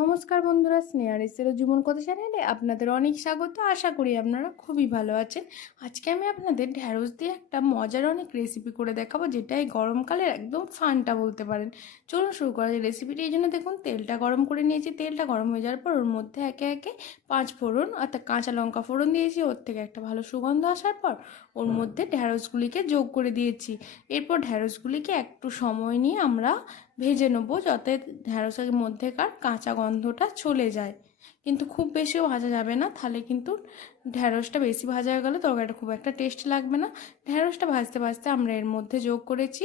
নমস্কার বন্ধুরা, স্নেহার এসের জীবন কথা চ্যানেলে আপনাদের অনেক স্বাগত। আশা করি আপনারা খুবই ভালো আছেন। আজকে আমি আপনাদের ঢ্যাঁড়স দিয়ে একটা মজার অনেক রেসিপি করে দেখাবো যেটা এই গরমকালের একদম ফানটা বলতে পারেন। চলুন শুরু করা যায় রেসিপিটি এই জন্য দেখুন, তেলটা গরম করে নিয়েছি। তেলটা গরম হয়ে যাওয়ার পর ওর মধ্যে একে একে পাঁচ ফোড়ন অর্থাৎ কাঁচা লঙ্কা ফোড়ন দিয়েছি। ওর থেকে একটা ভালো সুগন্ধ আসার পর ওর মধ্যে ঢ্যাঁড়সগুলিকে যোগ করে দিয়েছি। এরপর ঢ্যাঁড়সগুলিকে একটু সময় নিয়ে আমরা ভেজে নেব যাতে ঢ্যাঁড়সের মধ্যেকার কাঁচা গন্ধটা চলে যায়। কিন্তু খুব বেশিও ভাজা যাবে না, তাহলে কিন্তু ঢ্যাঁড়সটা বেশি ভাজা হয়ে গেলে তরকারিটা খুব একটা টেস্ট লাগবে না। ঢ্যাঁড়সটা ভাজতে ভাজতে আমরা এর মধ্যে যোগ করেছি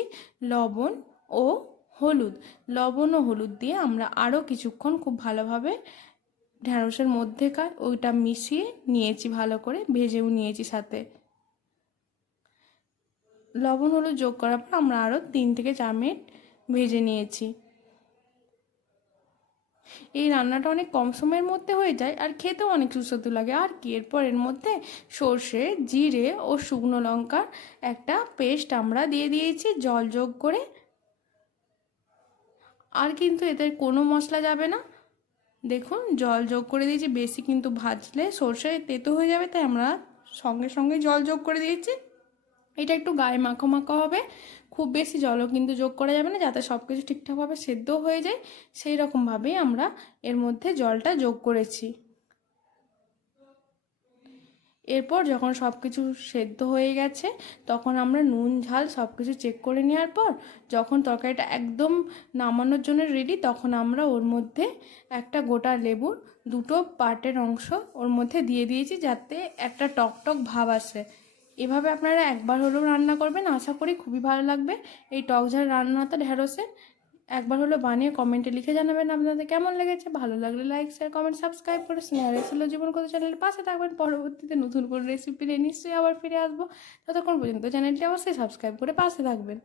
লবণ ও হলুদ। লবণ ও হলুদ দিয়ে আমরা আরও কিছুক্ষণ খুব ভালোভাবে ঢ্যাঁড়সের মধ্যেকার ওইটা মিশিয়ে নিয়েছি ভালো করে, ভেজেও নিয়েছি সাথে। লবণ হলুদ যোগ করার পর আমরা আরও তিন থেকে চার মিনিট ভেজে নিয়েছি। এই রান্নাটা অনেক কম সময়ের মধ্যে হয়ে যায় আর খেতেও অনেক সুস্বাদু লাগে। আর কি? এরপর এর মধ্যে সর্ষে, জিরে ও শুকনো লঙ্কার একটা পেস্ট আমরা দিয়ে দিয়েছি জল যোগ করে। আর কিন্তু এতে কোনো মশলা যাবে না। দেখুন, জল যোগ করে দিয়েছি, বেশি কিন্তু ভাজলে সর্ষে তেতো হয়ে যাবে, তাই আমরা সঙ্গে সঙ্গে জল যোগ করে দিয়েছি। এটা একটু গায়ে মাখো মাখো হবে। খুব বেশি জলও কিন্তু যোগ করা যাবে না, যাতে সব কিছু ঠিকঠাকভাবে সেদ্ধ হয়ে যায়। সেই রকমভাবেই আমরা এর মধ্যে জলটা যোগ করেছি। এরপর যখন সব কিছু সেদ্ধ হয়ে গেছে, তখন আমরা নুন, ঝাল সব কিছু চেক করে নেওয়ার পর, যখন তরকারিটা একদম নামানোর জন্য রেডি তখন আমরা ওর মধ্যে একটা গোটা লেবুর দুটো পাটের অংশ ওর মধ্যে দিয়ে দিয়েছি, যাতে একটা টক টক ভাব আসে। এভাবে আপনারা একবার হলেও রান্না করবেন, আশা করি খুবই ভালো লাগবে। এই টক ঝাল রান্নাটা ঢেঁড়সে একবার হলো বানিয়ে কমেন্টে লিখে জানাবেন আপনাদের কেমন লেগেছে। ভালো লাগলে লাইক শেয়ার কমেন্ট সাবস্ক্রাইব করে স্নেহার ছিল জীবন কত চ্যানেলের পাশে থাকবেন। পরবর্তীতে নতুন করে রেসিপি নিয়ে নিশ্চয়ই আবার ফিরে আসব। ততক্ষণ পর্যন্ত চ্যানেলটি অবশ্যই সাবস্ক্রাইব করে পাশে থাকবেন।